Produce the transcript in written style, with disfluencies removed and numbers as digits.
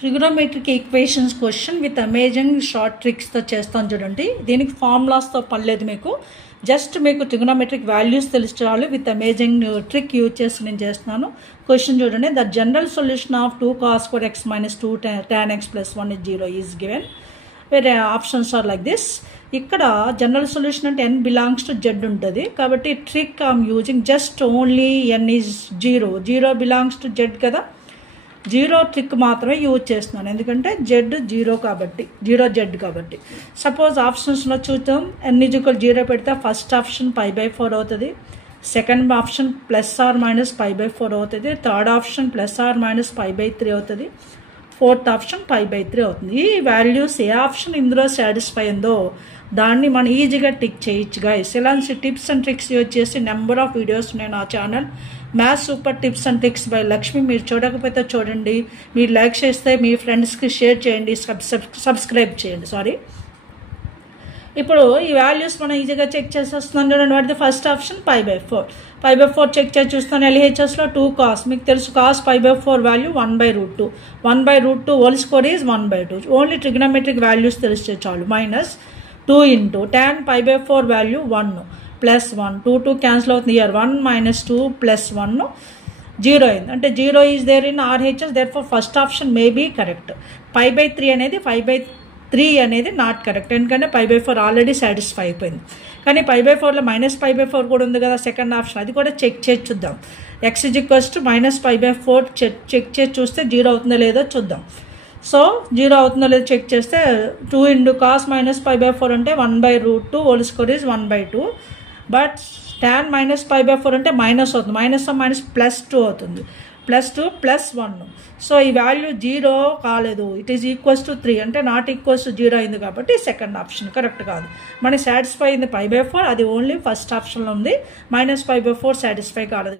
Trigonometric equations question with amazing short ట్రిక్స్తో చేస్తాను చూడండి. దీనికి ఫార్ములాస్తో పర్లేదు, మీకు జస్ట్ మీకు ట్రిగోనోమెట్రిక్ వాల్యూస్ తెలిసాలి. విత్ అమేజింగ్ ట్రిక్ యూజ్ చేసి నేను చేస్తున్నాను. క్వశ్చన్ చూడండి. The general solution of 2 cos square x minus 2 tan x plus 1 is 0 is given. వేరే ఆప్షన్స్ ఆర్ లైక్ దిస్. ఇక్కడ జనరల్ సొల్యూషన్ అంటే n బిలాంగ్స్ టు z ఉంటుంది కాబట్టి trick I'm using just only n is 0. 0 belongs to z కదా, 0 trick మాత్రమే use చేస్తున్నాను ఎందుకంటే z 0 కాబట్టి, 0 z కాబట్టి. సపోజ్ ఆప్షన్స్లో చూద్దాం. n = 0 పెడితే ఫస్ట్ ఆప్షన్ π/4 అవుతుంది, సెకండ్ ఆప్షన్ +or- π/4 అవుతుంది, థర్డ్ ఆప్షన్ +or- π/3 అవుతుంది, ఫోర్త్ ఆప్షన్ π/3 అవుతుంది. ఈ వాల్యూస్ ఏ ఆప్షన్ ఇందులో సాటిస్ఫై అయిందో దాన్ని మనం ఈజీగా టిక్ చేయొచ్చు గైస్. ఇలాంటి టిప్స్ అండ్ ట్రిక్స్ యూజ్ చేసి నెంబర్ ఆఫ్ వీడియోస్ ఉన్నాయి నా channel maths super tips and tricks by Lakshmi. మీరు చూడకపోతే చూడండి, మీరు లైక్ చేస్తే మీ ఫ్రెండ్స్కి షేర్ చేయండి, సబ్స్క్రైబ్ చేయండి. ఇప్పుడు ఈ వాల్యూస్ మనం ఈజీగా చెక్ చేసేస్తున్నాం చూడండి. వాటి ఫస్ట్ ఆప్షన్ π/4 చెక్ చేసి చూస్తాను. LHSలో 2 cos, మీకు తెలుసు cos π/4 value 1/√2. 1/√2 whole square is 1/2. Only trigonometric values తెలిస్తే చాలు. -2 into tan π/4 వాల్యూ 1 +1, 2 క్యాన్సిల్ అవుతుంది. ఇయర్ 1 - 2 +1 0 అయింది. అంటే 0 is there in RHS, therefore first option may be correct. π/3 అనేది 5/3 అనేది నాట్ కరెక్ట్ ఎందుకంటే π/4 ఆల్రెడీ సాటిస్ఫై అయిపోయింది. కానీ π/4లో -π/4 కూడా ఉంది కదా సెకండ్ ఆప్షన్, అది కూడా చెక్ చేసి చూద్దాం. x = -π/4 చెక్ చేసి చూస్తే 0 అవుతుందో లేదో చూద్దాం. సో 0 అవుతుందో లేదో చెక్ చేస్తే 2 into cos -π/4 అంటే 1/√2 whole square is 1/2. But tan -π/4 అంటే మైనస్ అవుతుంది, -2 అవుతుంది, +2 +1. సో ఈ వాల్యూ 0 కాలేదు, ఇట్ ఈస్ ఈక్వల్స్ టు 3 అంటే నాట్ ఈక్వల్స్ టు 0 అయింది కాబట్టి సెకండ్ ఆప్షన్ కరెక్ట్ కాదు. మనకి సాటిస్ఫై అయింది π/4, అది ఓన్లీ ఫస్ట్ ఆప్షన్లో ఉంది. -π/4 సాటిస్ఫై కాలేదు.